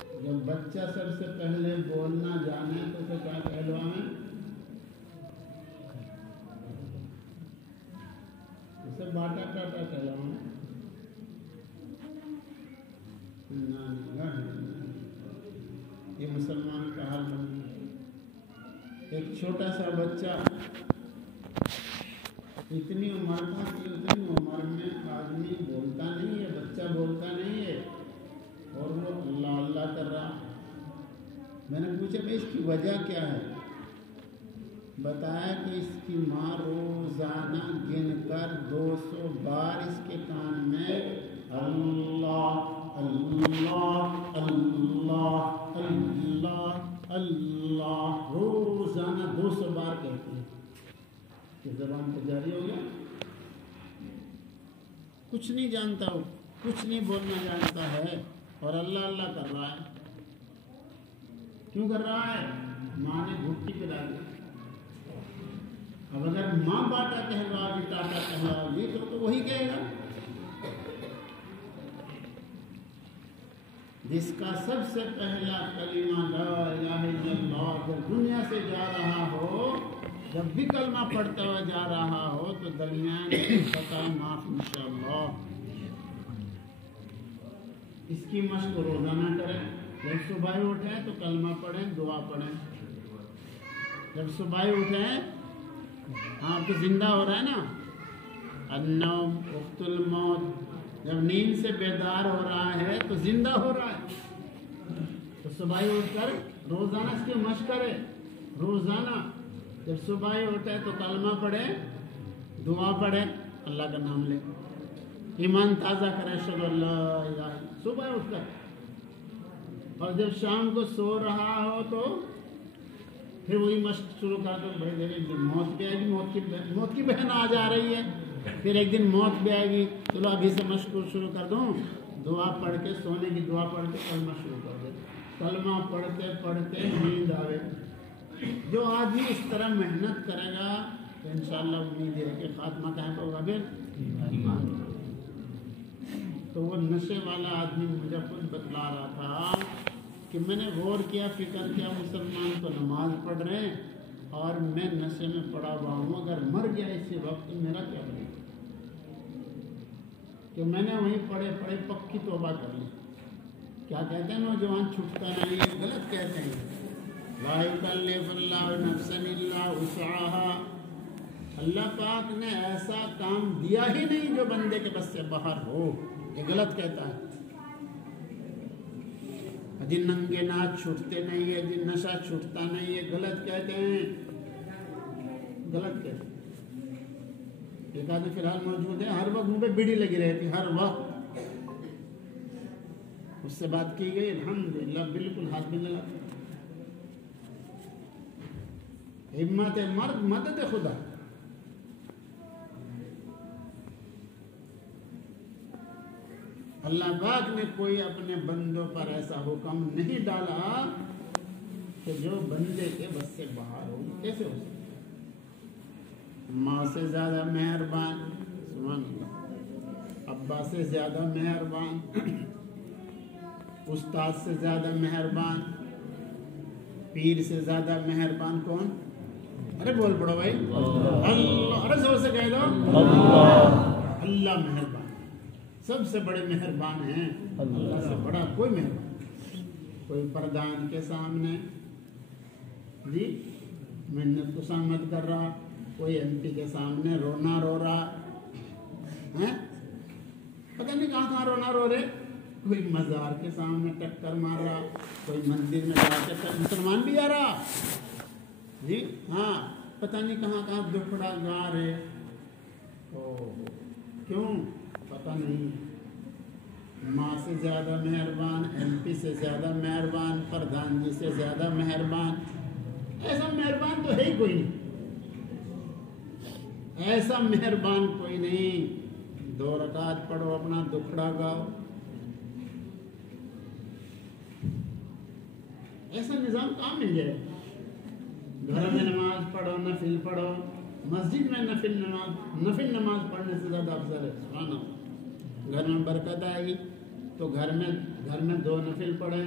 جب بچہ سب سے پہلے بولنا جانے تو اسے کیا کہلوانا؟ اسے باٹا ٹاٹا کہلوانا۔ یہ مسلمان کا حال بن گیا۔ ایک چھوٹا سا بچہ اتنی عمر کا کہ اتنی عمر میں آدمی بولتا نہیں ہے، بچہ بولتا نہیں ہے، اور وہ اللہ اللہ کر رہا۔ میں نے پوچھا بھائی اس کی وجہ کیا ہے؟ بتایا کہ اس کی ماں روزانہ گن کر 200 بار اس کے کان میں اللہ اللہ اللہ اللہ اللہ روزانہ 200 بار کہتی ہے کہ زبان پہ جاری ہو گیا۔ کچھ نہیں جانتا ہو، کچھ نہیں بولنا جانتا ہے، اور اللہ اللہ کر رہا ہے۔ کیوں کر رہا ہے؟ ماں نے گھٹی پہ ڈال دی۔ اب اگر ماں باٹا کہلوا گی، ٹاٹا کہلوا گی تو وہی کہے گا۔ جس کا سب سے پہلا کلمہ لا الہ الا اللہ جب دنیا سے جا رہا ہو، جب بھی کلمہ پڑھتا ہوا جا رہا ہو تو درمیان خطا معاف انشاءاللہ۔ اس کی مشق روزانہ کریں۔ جب صبح اٹھیں تو کلمہ پڑھیں، دعا پڑھیں۔ جب صبح اٹھیں، آپ تو زندہ ہو رہا ہے نا، النوم وقت الموت، جب نیند سے بیدار ہو رہا ہے تو زندہ ہو رہا ہے۔ تو صبح اٹھ کر روزانہ اس کی مشق کرے۔ روزانہ جب صبح اٹھے تو کلمہ پڑھے، دعا پڑھے، اللہ کا نام لے، ایمان تازہ کرے، اشہد ان لا الہ الا اللہ، صبح اٹھ کر۔ اور جب شام کو سو رہا ہو تو پھر وہی مشق شروع کر دو۔ بھائی ایک دن موت بھی آئے گی، موت کی بہن آ جا رہی ہے، پھر ایک دن موت بھی آئے گی، چلو ابھی سے مشق شروع کر دوں، دعا پڑھ کے، سونے کی دعا پڑھ کے کلمہ شروع کر دے۔ کلمہ پڑھتے پڑھتے نیند آوے۔ جو آدمی اس طرح محنت کرے گا تو انشاءاللہ امید ہے کہ خاتمہ کہاں پہ ہوگا؟ پھر ایمان۔ تو وہ نشے والا آدمی مجھے خود بتلا رہا تھا کہ میں نے غور کیا، فکر کیا، مسلمان تو نماز پڑھ رہے ہیں اور میں نشے میں پڑا ہوا ہوں، اگر مر گیا اسی وقت میرا کیا بنے گا؟ کہ میں نے وہیں پڑھے پڑھے پکی توبہ کر لی۔ کیا کہتے ہیں نوجوان؟ چھٹتا نہیں ہے، غلط کہتے ہیں۔ لا یکلف اللہ نفسا الا وسعها، اللہ پاک نے ایسا کام دیا ہی نہیں جو بندے کے بس سے باہر ہو، یہ غلط کہتا ہے۔ جن ننگے ناچ چھوٹتے نہیں ہے، جن نشہ چھوٹتا نہیں ہے، غلط کہتے ہیں، غلط کہتے ہیں۔ ایک آدمی فی الحال موجود ہے، ہر وقت منہ پہ بیڑی لگی رہتی، ہر وقت۔ اس سے بات کی گئی، الحمدللہ بالکل ہاتھ میں لگا۔ ہمت مرد مدد خدا۔ اللہ پاک نے کوئی اپنے بندوں پر ایسا حکم نہیں ڈالا کہ جو بندے کے بس سے باہر ہو۔ کیسے ہو سکتا؟ ماں سے زیادہ مہربان، سبحان اللہ، ابا سے زیادہ مہربان، استاد سے زیادہ مہربان، پیر سے زیادہ مہربان کون؟ ارے بول پڑو بھائی، اللہ، ارے زور سے کہہ دو، اللہ مہربان، سب سے بڑے مہربان ہیں۔ اللہ سے بڑا کوئی مہربان، کوئی پردھان کے سامنے جی منت کو سامت کر رہا، کوئی ایم پی کے سامنے رونا رو رہا ہے، پتہ نہیں کہاں کہاں رونا رو رہے، کوئی مزار کے سامنے ٹکر مار رہا، کوئی مندر میں جا کے مسلمان بھی آ رہا جی، ہاں، پتہ نہیں کہاں کہاں دکھڑا گا رہے۔ کیوں؟ پتہ نہیں۔ ماں سے زیادہ مہربان، ایم پی سے زیادہ مہربان، پردھان جی سے زیادہ مہربان، ایسا مہربان تو ہے ہی کوئی نہیں، ایسا مہربان کوئی نہیں۔ 2 رکعت پڑھو، اپنا دکھڑا گاؤ، ایسا نظام کام مل جائے۔ گھر میں نماز پڑھو، نفل پڑھو، مسجد میں نفل نماز پڑھنے سے زیادہ افضل ہے، سبحان اللہ۔ گھر میں برکت آئے گی تو گھر میں 2 نفل پڑھیں،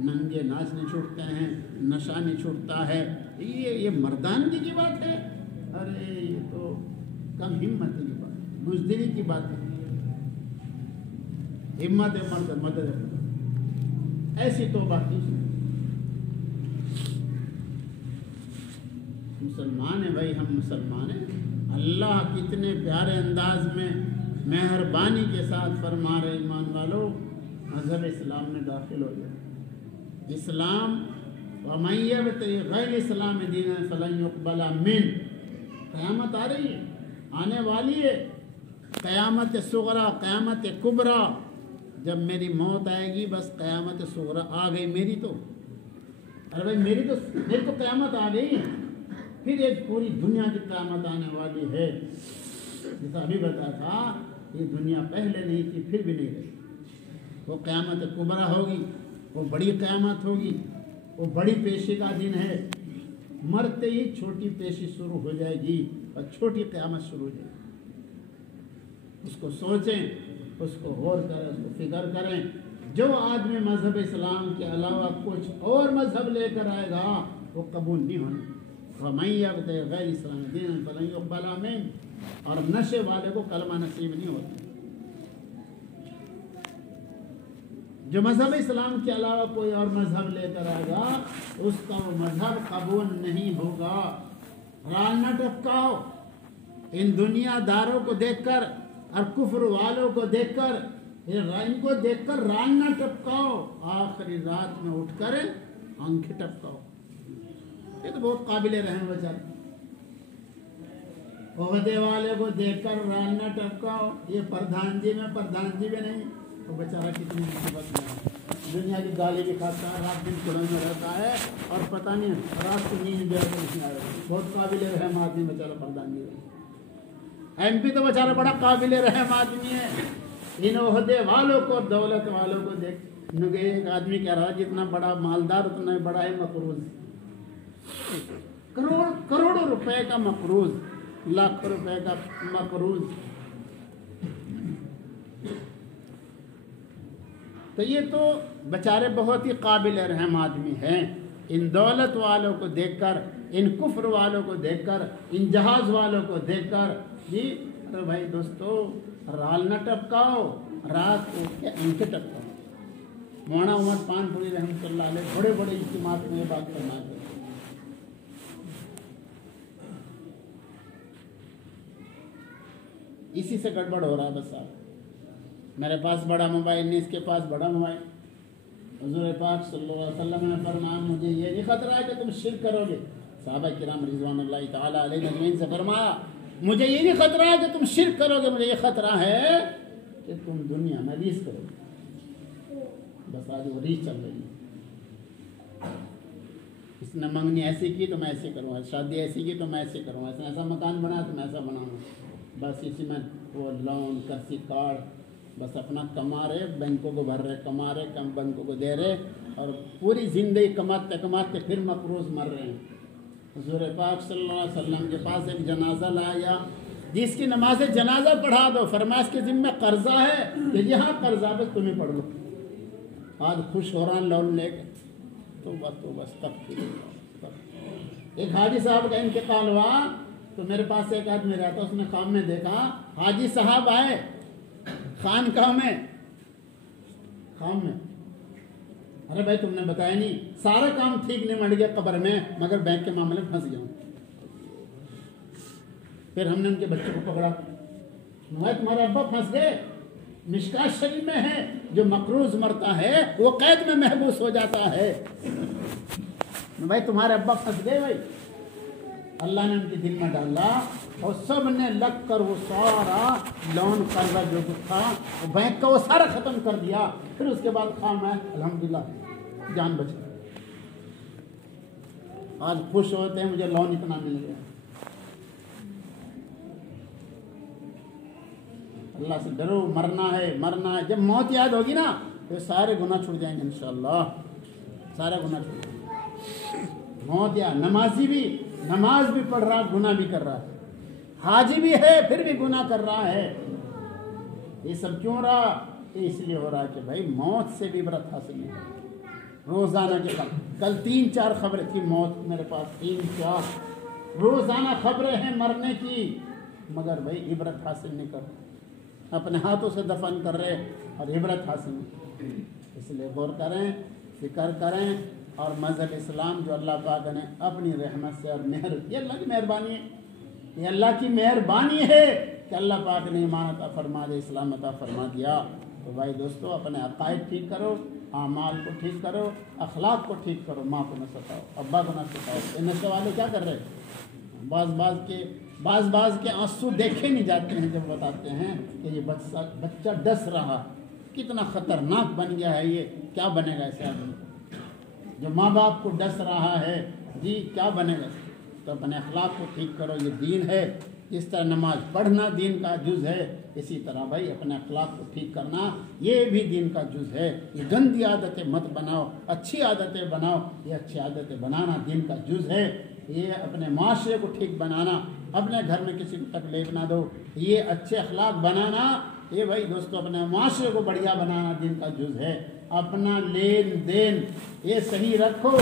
ننگے ناچ نہیں چھوٹتے ہیں، نشہ نہیں چھوٹتا ہے، یہ مردانگی کی بات ہے؟ ارے یہ تو کم ہمتی کی بات ہے، بزدلی کی بات ہے۔ ہمت مرد مدد ایسی توبہ کیجیے۔ مسلمان ہیں بھائی، ہم مسلمان ہیں۔ اللہ کتنے پیارے انداز میں مہربانی کے ساتھ فرما رہے ایمان والو، مذہب اسلام میں داخل ہو جائے۔ اسلام وَمَن يَبْتَغِ غَيْرَ الْإِسْلَامِ دِينًا فَلَن يُقْبَلَ مِنْهُ۔ قیامت آ رہی ہے، آنے والی ہے، قیامت صغریٰ، قیامت کبریٰ۔ جب میری موت آئے گی، بس قیامت صغریٰ آ گئی میری تو، ارے بھائی میری تو قیامت آ گئی ہے، پھر ایک پوری دنیا کی قیامت آنے والی ہے۔ جیسا ابھی بتا تھا، یہ دنیا پہلے نہیں تھی، پھر بھی نہیں رہی۔ وہ قیامت کبریٰ ہوگی، وہ بڑی قیامت ہوگی، وہ بڑی پیشی کا دن ہے۔ مرتے ہی چھوٹی پیشی شروع ہو جائے گی اور چھوٹی قیامت شروع ہو جائے گی۔ اس کو سوچیں، اس کو غور کریں، اس کو فکر کریں۔ جو آدمی مذہب اسلام کے علاوہ کچھ اور مذہب لے کر آئے گا وہ قبول نہیں ہونا۔ وَمَن يَبْتَغِ غَيْرَ الْإِسْلَامِ دِينًا فَلَن يُقْبَلَ مِنْهُ۔ اور نشے والے کو کلمہ نصیب نہیں ہوتا۔ جو مذہب اسلام کے علاوہ کوئی اور مذہب لے کر آئے گا، اس کا وہ مذہب قبول نہیں ہوگا۔ رال نہ ٹپکاؤ ان دنیا داروں کو دیکھ کر اور کفر والوں کو دیکھ کر، ان کو دیکھ کر رال نہ ٹپکاؤ، آخری رات میں اٹھ کر آنکھیں ٹپکاؤ۔ یہ تو بہت قابل رحم بیچارے۔ عہدے والے کو دیکھ کر رال نہ ٹپکاؤ، یہ پردھان جی میں پردھان جی بھی نہیں، تو بیچارہ کتنی مصیبت میں ہے، دنیا کی گالی بھی کھاتا ہے، رات دن کڑن میں رہتا ہے، اور پتہ نہیں رات کو نیند بھی نہیں آ رہی۔ بہت قابل رحم آدمی بیچارہ پردھان جی ہے۔ ایم پی تو بیچارہ بڑا قابل رحم آدمی ہے۔ ان عہدے والوں کو، دولت والوں کو دیکھ، ایک آدمی کہہ رہا ہے جتنا بڑا مالدار اتنا بڑا ہے مقروض، کروڑوں روپے کا مقروض، لاکھوں روپے کا مقروض۔ تو یہ تو بیچارے بہت ہی قابل رحم آدمی ہیں۔ ان دولت والوں کو دیکھ کر، ان کفر والوں کو دیکھ کر، ان جہاز والوں کو دیکھ کر، جی ارے بھائی دوستو رال نہ ٹپکاؤ، رات اٹھ کے آنکھیں ٹپکاؤ۔ مولانا عمر پان پوری رحمۃ اللہ علیہ بڑے بڑے اجتماعات میں یہ بات فرماتے ہیں۔ اسی سے گڑبڑ ہو رہا ہے بس صاحب۔ میرے پاس بڑا موبائل نہیں، اس کے پاس بڑا موبائل۔ حضور پاک صلی اللہ علیہ وسلم نے فرمایا مجھے یہ نہیں خطرہ ہے کہ تم شرک کرو گے۔ صحابہ کرام رضوان اللہ تعالیٰ علیہ اجمعین سے فرمایا مجھے یہ نہیں خطرہ ہے کہ تم شرک کرو گے، مجھے یہ خطرہ ہے کہ تم دنیا میں ریس کرو گے۔ بس آج وہ ریس چل رہی ہے۔ اس نے منگنی ایسی کی تو میں ایسے کروں گا، شادی ایسی کی تو میں ایسے کروں گا، اس نے ایسا مکان بنا تو میں ایسا بناؤں گا۔ بس اسی میں وہ لون کرسی کارڈ، بس اپنا کما رہے، بینکوں کو بھر رہے، کما رہے، کم بینکوں کو دے رہے، اور پوری زندگی کماتے کماتے پھر مقروض مر رہے ہیں۔ حضور پاک صلی اللہ علیہ وسلم کے پاس ایک جنازہ لایا، جس کی نماز جنازہ پڑھا دو، فرمایا اس کے ذمہ قرضہ ہے کہ جہاں قرضہ بس تمہیں پڑھ لو۔ آج خوش ہو رہا لون لے کے، تو بس تب ایک حاجی صاحب کا انتقال ہوا تو میرے پاس ایک آدمی رہتا، اس نے کام میں دیکھا حاجی صاحب آئے خانقاہ میں، خام میں، ارے بھائی تم نے بتایا نہیں، سارا کام ٹھیک نہیں مٹ گیا قبر میں، مگر بینک کے معاملے میں پھنس گیا۔ پھر ہم نے ان کے بچوں کو پکڑا، تمہارے ابا پھنس گئے۔ مشکات شریف میں ہے جو مقروض مرتا ہے وہ قید میں محبوس ہو جاتا ہے۔ بھائی تمہارے ابا پھنس گئے بھائی، اللہ نے ان کے دل میں ڈالا اور سب نے لگ کر وہ سارا لون قرضہ جو تھا وہ بینک کا وہ سارا ختم کر دیا۔ پھر اس کے بعد خام ہے الحمدللہ جان بچ گئی۔ آج خوش ہوتے ہیں مجھے لون اتنا مل گیا۔ اللہ سے ڈرو، مرنا ہے مرنا ہے۔ جب موت یاد ہوگی نا تو سارے گناہ چھوٹ جائیں گے انشاءاللہ، سارا گناہ چھوٹ جائیں گے۔ موت یاد، نمازی بھی نماز بھی پڑھ رہا گناہ بھی کر رہا ہے، حاجی بھی ہے پھر بھی گناہ کر رہا ہے۔ یہ سب کیوں رہا؟ اس لیے ہو رہا ہے کہ بھائی موت سے بھی عبرت حاصل نہیں ہے۔ روزانہ کے کل 3-4 خبریں تھی موت میرے پاس 3-4 روزانہ خبریں ہیں مرنے کی، مگر بھائی عبرت حاصل نہیں کر، اپنے ہاتھوں سے دفن کر رہے اور عبرت حاصل نہیں کر۔ اس لیے غور کریں، فکر کریں، اور مذہب اسلام جو اللہ پاک نے اپنی رحمت سے اور یہ اللہ کی مہربانی ہے، یہ اللہ کی مہربانی ہے کہ اللہ پاک نے ایمان عطا فرما دے، اسلام عطا فرما دیا۔ تو بھائی دوستو، اپنے عقائد ٹھیک کرو، اعمال کو ٹھیک کرو، اخلاق کو ٹھیک کرو، ماں کو نہ ستاؤ، ابا کو نہ ستاؤ۔ یہ نشے والے کیا کر رہے ہیں؟ بعض کے آنسو دیکھے نہیں جاتے ہیں جب بتاتے ہیں کہ یہ بچہ ڈس رہا، کتنا خطرناک بن گیا ہے یہ، کیا بنے گا ایسے آدمی جو ماں باپ کو ڈس رہا ہے، جی کیا بنے گا؟ تو اپنے اخلاق کو ٹھیک کرو، یہ دین ہے۔ جس طرح نماز پڑھنا دین کا جز ہے، اسی طرح بھائی اپنے اخلاق کو ٹھیک کرنا یہ بھی دین کا جز ہے۔ یہ گندی عادتیں مت بناؤ، اچھی عادتیں بناؤ، یہ اچھی عادتیں بنانا دین کا جز ہے۔ یہ اپنے معاشرے کو ٹھیک بنانا، اپنے گھر میں کسی کو تکلیف نہ دو، یہ اچھے اخلاق بنانا، یہ بھائی دوستو اپنے معاشرے کو بڑھیا بنانا دین کا جز ہے۔ اپنا لین دین یہ صحیح رکھو۔